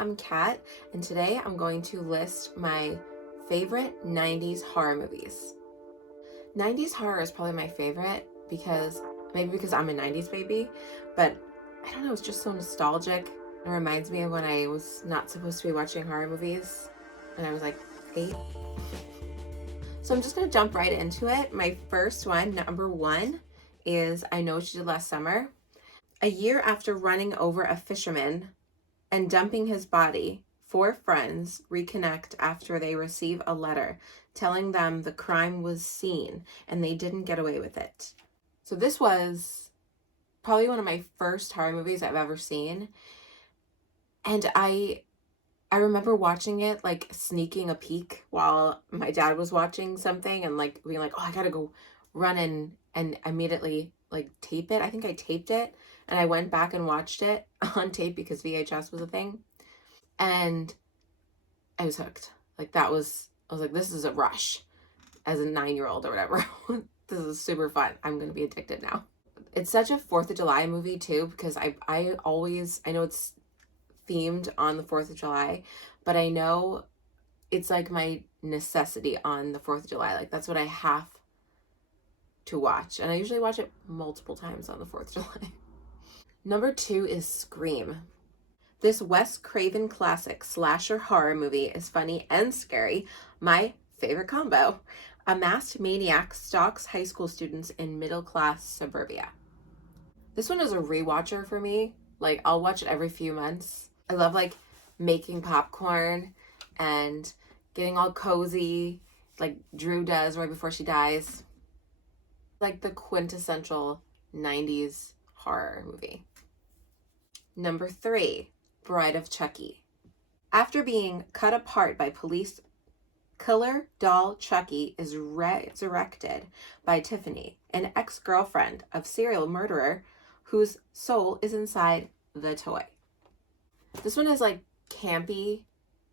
I'm Kat, and today I'm going to list my favorite 90s horror movies. 90s horror is probably my favorite because I'm a 90s baby, but I don't know, it's just so nostalgic. It reminds me of when I was not supposed to be watching horror movies and I was like 8. So I'm just going to jump right into it. My first one, number 1, is I Know What You Did Last Summer. A year after running over a fisherman and dumping his body, 4 friends reconnect after they receive a letter telling them the crime was seen and they didn't get away with it. So this was probably one of my first horror movies I've ever seen. And I remember watching it, like sneaking a peek while my dad was watching something and like being like, oh, I gotta go run in and immediately like tape it. I think I taped it and I went back and watched it on tape because VHS was a thing. And I was hooked. I was like, this is a rush as a 9-year-old or whatever. This is super fun. I'm going to be addicted now. It's such a 4th of July movie too, because I know it's themed on the 4th of July, but I know it's like my necessity on the 4th of July. Like that's what I have to watch. And I usually watch it multiple times on the 4th of July. Number 2 is Scream. This Wes Craven classic slasher horror movie is funny and scary, my favorite combo. A masked maniac stalks high school students in middle-class suburbia. This one is a rewatcher for me. Like, I'll watch it every few months. I love, like, making popcorn and getting all cozy, like Drew does right before she dies. Like the quintessential 90s horror movie. Number 3, Bride of Chucky. After being cut apart by police, killer doll Chucky is resurrected by Tiffany, an ex-girlfriend of serial murderer whose soul is inside the toy. This one is like campy,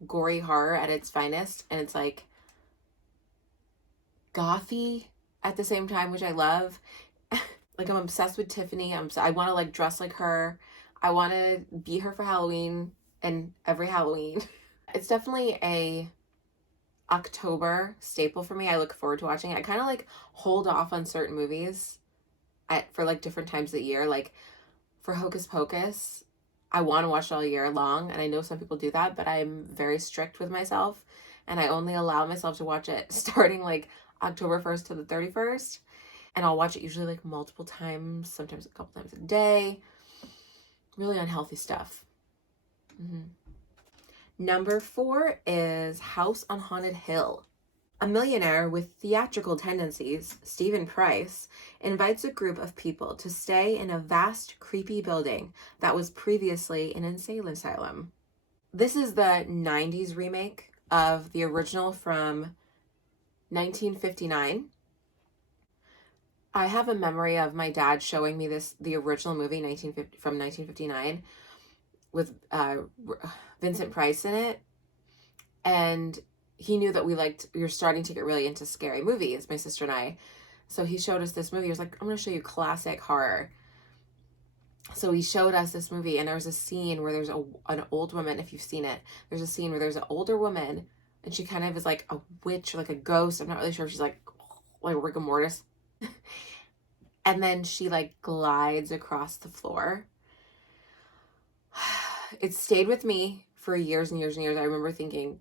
gory horror at its finest, and it's like gothy at the same time, which I love. Like, I'm obsessed with Tiffany. I want to like dress like her. I want to be her for Halloween and every Halloween. It's definitely a October staple for me. I look forward to watching it. I kind of like hold off on certain movies for like different times of the year. Like for Hocus Pocus, I want to watch it all year long, and I know some people do that, but I'm very strict with myself, and I only allow myself to watch it starting like October 1st to the 31st, and I'll watch it usually like multiple times, sometimes a couple times a day. Really unhealthy stuff. Number 4 is House on Haunted Hill. A millionaire with theatrical tendencies, Stephen Price, invites a group of people to stay in a vast, creepy building that was previously an insane asylum. This is the 90s remake of the original from 1959. I have a memory of my dad showing me the original movie from 1959 with Vincent Price in it, and he knew that we were starting to get really into scary movies, my sister and I. So he showed us this movie. He was like, I'm going to show you classic horror. So he showed us this movie, and there was a scene where there's an old woman. If you've seen it, there's a scene where there's an older woman, and she kind of is like a witch or like a ghost. I'm not really sure if she's like rigor mortis. And then she like glides across the floor. It stayed with me for years and years and years. I remember thinking,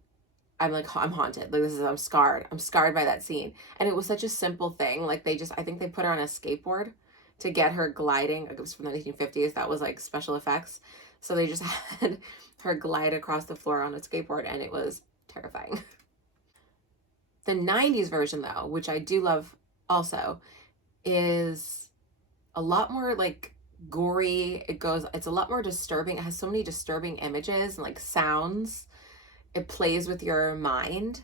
I'm haunted. Like, I'm scarred. I'm scarred by that scene. And it was such a simple thing. Like, I think they put her on a skateboard to get her gliding. It was from the 1950s. That was like special effects. So they just had her glide across the floor on a skateboard, and it was terrifying. The 90s version, though, which I do love also, is a lot more like gory. It's a lot more disturbing. It has so many disturbing images and like sounds. It plays with your mind,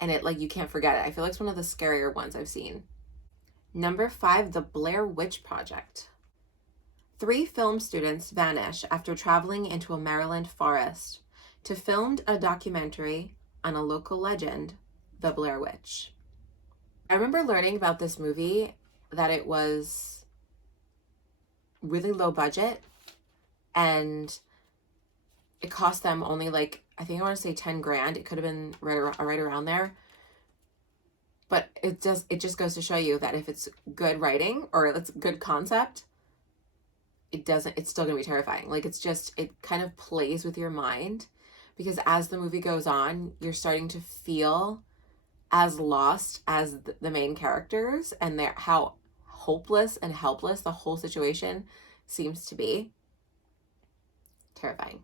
and it like you can't forget it. I feel like it's one of the scarier ones I've seen. Number 5, The Blair Witch Project. 3 film students vanish after traveling into a Maryland forest to film a documentary on a local legend, the Blair Witch. I remember learning about this movie that it was really low budget, and it cost them only like, I think I want to say 10 grand. It could have been right around there. But it just goes to show you that if it's good writing or it's good concept, it's still gonna be terrifying. Like, it kind of plays with your mind, because as the movie goes on, you're starting to feel as lost as the main characters, and how hopeless and helpless the whole situation seems to be. Terrifying.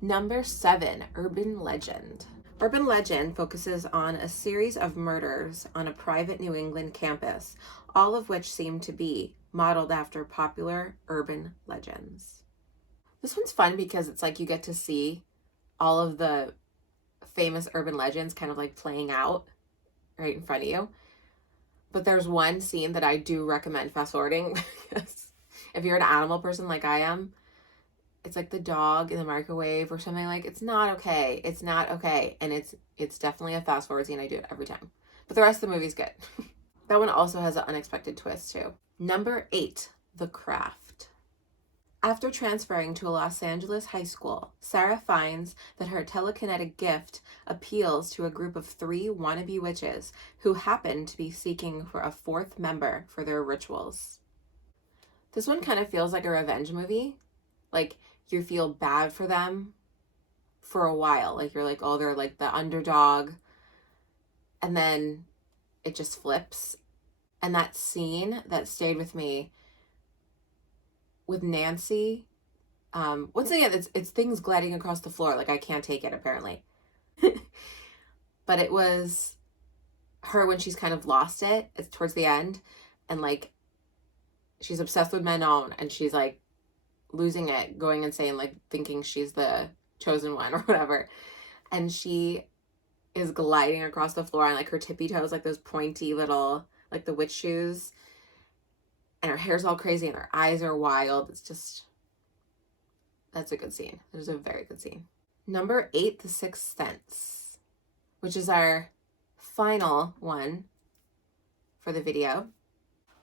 Number 7, urban legend. Urban legend focuses on a series of murders on a private New England campus, all of which seem to be modeled after popular urban legends. This one's fun because it's like you get to see all of the famous urban legends kind of like playing out right in front of you. But there's one scene that I do recommend fast forwarding, because if you're an animal person like I am, it's like the dog in the microwave or something. Like, it's not okay. It's not okay. And it's definitely a fast forward scene. I do it every time. But the rest of the movie's good. That one also has an unexpected twist too. Number 8, The Craft. After transferring to a Los Angeles high school, Sarah finds that her telekinetic gift appeals to a group of 3 wannabe witches who happen to be seeking for a 4th member for their rituals. This one kind of feels like a revenge movie. Like, you feel bad for them for a while. Like, you're like, oh, they're like the underdog. And then it just flips. And that scene that stayed with me with Nancy, once again, it's things gliding across the floor. Like, I can't take it, apparently. But it was her when she's kind of lost it. It's towards the end. And like, she's obsessed with Manon, and she's like losing it, going insane, like thinking she's the chosen one or whatever. And she is gliding across the floor on like her tippy toes, like those pointy little, like the witch shoes. And her hair's all crazy and her eyes are wild. It's just, that's a good scene. It was a very good scene. Number 8, The Sixth Sense, which is our final one for the video.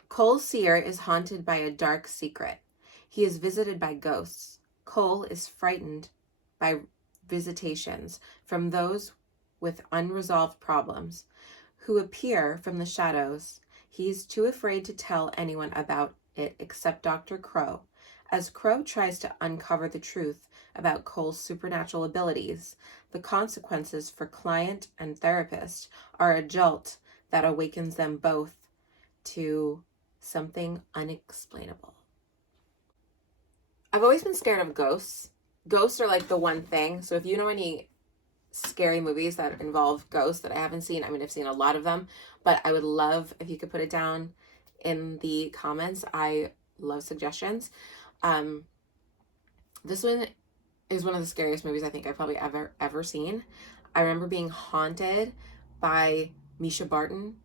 Cole Sear is haunted by a dark secret. He is visited by ghosts. Cole is frightened by visitations from those with unresolved problems who appear from the shadows. He's too afraid to tell anyone about it except Dr. Crow. As Crow tries to uncover the truth about Cole's supernatural abilities, the consequences for client and therapist are a jolt that awakens them both to something unexplainable. I've always been scared of ghosts. Ghosts are like the one thing. So if you know any scary movies that involve ghosts that I haven't seen, I mean, I've seen a lot of them, but I would love if you could put it down in the comments. I love suggestions. This one is one of the scariest movies I think I've probably ever seen. I remember being haunted by Misha Barton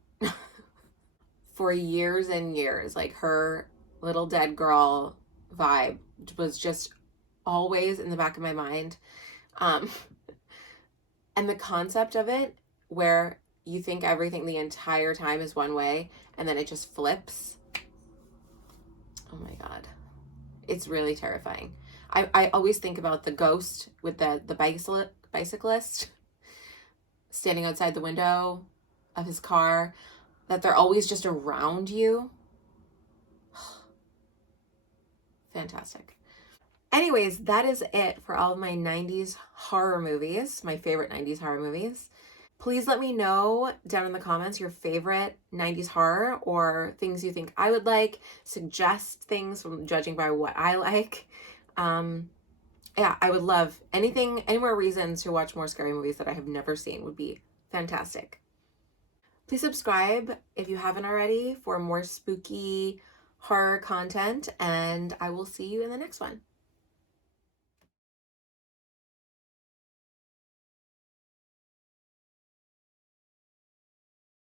for years and years. Like, her little dead girl vibe was just always in the back of my mind. And the concept of it, where you think everything the entire time is one way and then it just flips. Oh my God. It's really terrifying. I always think about the ghost with the bicyclist standing outside the window of his car, that they're always just around you. Fantastic. Anyways, that is it for all of my 90s horror movies, my favorite 90s horror movies. Please let me know down in the comments your favorite 90s horror, or things you think I would like. Suggest things from judging by what I like. Yeah, I would love anything, any more reasons to watch more scary movies that I have never seen would be fantastic. Please subscribe if you haven't already for more spooky horror content, and I will see you in the next one.